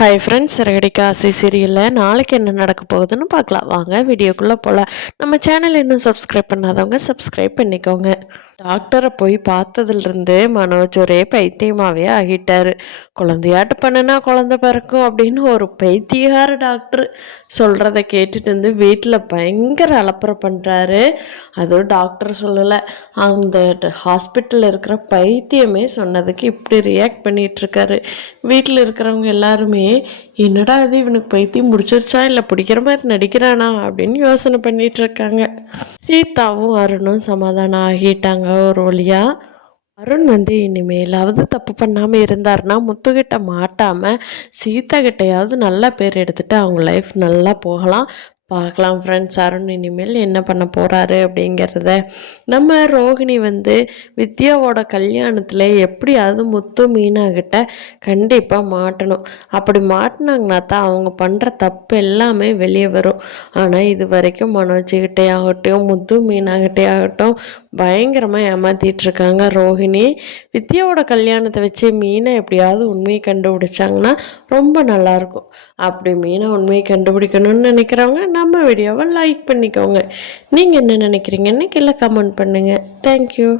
Hi friends, Siragadikka ஆசை சீரியலில் நாளைக்கு என்ன நடக்க போகுதுன்னு பார்க்கலாம். வாங்க வீடியோக்குள்ளே போகலாம். நம்ம சேனல் இன்னும் சப்ஸ்கிரைப் பண்ணாதவங்க சப்ஸ்கிரைப் பண்ணிக்கோங்க. டாக்டரை போய் பார்த்ததுலேருந்து மனோஜ் ஒரே பைத்தியமாகவே ஆகிட்டார். குழந்தையாட்டு பண்ணுனா குழந்த பிறக்கும் அப்படின்னு ஒரு பைத்தியகார டாக்டர் சொல்கிறத கேட்டுட்டு வந்து வீட்டில் பயங்கர அலப்பறை பண்ணுறாரு. அதுவும் டாக்டர் சொல்லலை, அந்த ஹாஸ்பிட்டலில் இருக்கிற பைத்தியமே சொன்னதுக்கு இப்படி ரியாக்ட் பண்ணிகிட்ருக்காரு. வீட்டில் இருக்கிறவங்க எல்லாருமே என்னடா இது, இவனுக்கு பைத்தியம் முடிச்சிருச்சா இல்லை பிடிக்கிற மாதிரி நடிக்கிறானா அப்படின்னு யோசனை பண்ணிட்டு இருக்காங்க. சீதாவும் அருணும் சமாதானம் ஆகிட்டாங்க ஒரு வழியா. அருண் இனிமேலாவது தப்பு பண்ணாமல் இருந்தார்னா முத்துக்கிட்ட மாட்டாமல் சீதா கிட்டையாவது நல்ல பேர் எடுத்துகிட்டு அவங்க லைஃப் நல்லா போகலாம். பார்க்கலாம் ஃப்ரெண்ட்ஸ், அருண் இனிமேல் என்ன பண்ண போகிறாரு அப்படிங்கிறத. நம்ம ரோகிணி வித்யாவோட கல்யாணத்தில் எப்படியாவது முத்து மீனாகிட்ட கண்டிப்பாக மாட்டணும். அப்படி மாட்டினாங்கன்னா தான் அவங்க பண்ணுற தப்பு எல்லாமே வெளியே வரும். ஆனால் இது வரைக்கும் மனோஜிக்கிட்டே ஆகட்டும் முத்து மீனாகிட்டே ஆகட்டும் பயங்கரமாக ஏமாற்றிட்டுருக்காங்க ரோஹிணி. வித்யாவோட கல்யாணத்தை வச்சு மீனை எப்படியாவது உண்மையை கண்டுபிடிச்சாங்கன்னா ரொம்ப நல்லாயிருக்கும். அப்படி மீனை உண்மையை கண்டுபிடிக்கணும்னு நினைக்கிறவங்க நம்ம வீடியோவை லைக் பண்ணிக்கோங்க. நீங்கள் என்ன நினைக்கிறீங்கன்னு கீழே கமெண்ட் பண்ணுங்கள். தேங்க்யூ.